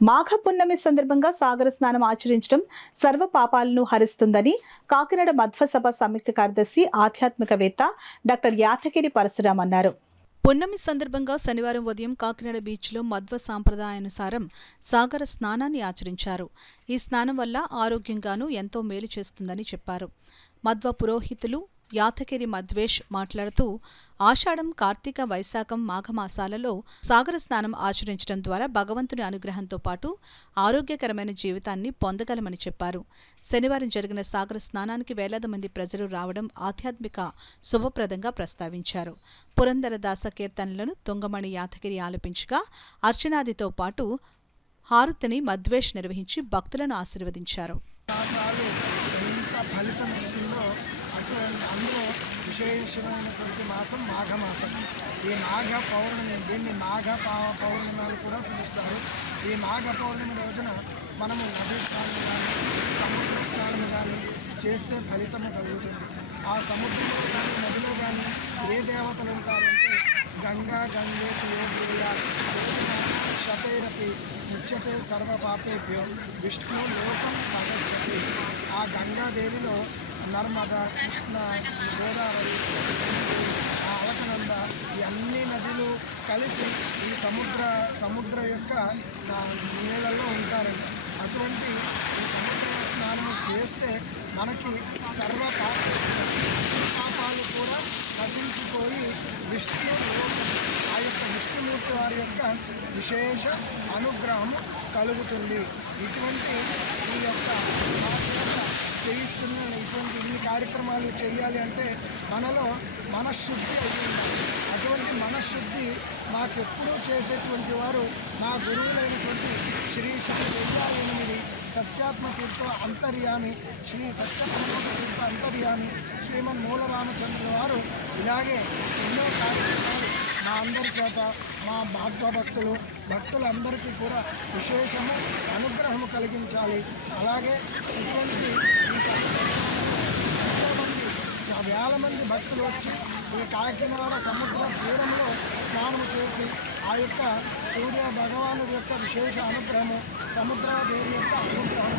మాఘ పున్నమి సందర్భంగా సాగర స్నానం ఆచరించడం సర్వ పాపాలను హరిస్తుందని కాకినాడ మధ్వసభ సంయుక్త కార్యదర్శి ఆధ్యాత్మికవేత్త డాక్టర్ యాతగిరి పరశురాం అన్నారు. పున్నమి సందర్భంగా శనివారం ఉదయం కాకినాడ బీచ్లో మధ్వ సాంప్రదాయానుసారం సాగర స్నానాన్ని ఆచరించారు. ఈ స్నానం వల్ల ఆరోగ్యంగానూ ఎంతో మేలు చేస్తుందని చెప్పారు. మధ్వ పురోహితులు యాతగిరి మధ్వేష్ మాట్లాడుతూ, ఆషాఢం, కార్తీక, వైశాఖం, మాఘమాసాలలో సాగర స్నానం ఆచరించడం ద్వారా భగవంతుని అనుగ్రహంతో పాటు ఆరోగ్యకరమైన జీవితాన్ని పొందగలమని చెప్పారు. శనివారం జరిగిన సాగర స్నానానికి వేలాది మంది ప్రజలు రావడం ఆధ్యాత్మిక శుభప్రదంగా ప్రస్తావించారు. పురందరదాస కీర్తనలను తుంగమణి యాతగిరి ఆలపించగా అర్చనాదితో పాటు హారతిని మధ్వేష్ నిర్వహించి భక్తులను ఆశీర్వదించారు. అందులో విశేషమైనటువంటి మాసం మాఘమాసం. ఈ మాఘ పౌర్ణమి, దీన్ని మాఘ పౌర్ణమి అని కూడా పిలుస్తారు. ఈ మాఘ పౌర్ణమి రోజున మనము నదీ స్నానం కానీ సముద్ర స్నానం కానీ చేస్తే ఫలితము కలుగుతుంది. ఆ సముద్రంలో కానీ నదిలో కానీ ఏ దేవతలు ఉంటారంటే గంగా గంగేతి యోగిలా శతైరపి ముచ్చతే సర్వ పాపేభ్యో విష్ణు లోకం సగచ్చతి. ఆ గంగాదేవిలో నర్మద, కృష్ణ, గోదావరి, అలకనంద ఈ అన్ని నదులు కలిసి ఈ సముద్ర యొక్క నీళ్ళల్లో ఉంటారండి. అటువంటి ఈ సముద్ర స్నానం చేస్తే మనకి సర్వ పాపాలు కూడా నశించిపోయి ఆ యొక్క విష్ణుమూర్తి వారి యొక్క విశేష అనుగ్రహము కలుగుతుంది. ఇటువంటి ఈ యొక్క చేయిస్తున్న ఇన్ని కార్యక్రమాలు చేయాలి అంటే మనలో మనశ్శుద్ధి అయ్యింది. అటువంటి మనశ్శుద్ధి మాకెప్పుడూ చేసేటువంటి వారు మా గురువులైనటువంటి శ్రీ 8 సత్యాత్మ తీర్థ అంతర్యామి శ్రీ సత్యప్రమోద తీర్థ అంతర్యామి శ్రీమన్ మూలరామచంద్ర వారు ఇలాగే ఎన్నో కార్యక్రమాలు మా అందరి చేత మా భక్తులందరికీ కూడా విశేషము అనుగ్రహము కలిగించాలి. అలాగే ఇటువంటి వేల మంది భక్తులు వచ్చి ఈ కాకినాడ సముద్ర తీరంలో స్నానము చేసి ఆ యొక్క సూర్య భగవానుడి యొక్క విశేష అనుగ్రహము, సముద్రదేవి యొక్క అనుగ్రహం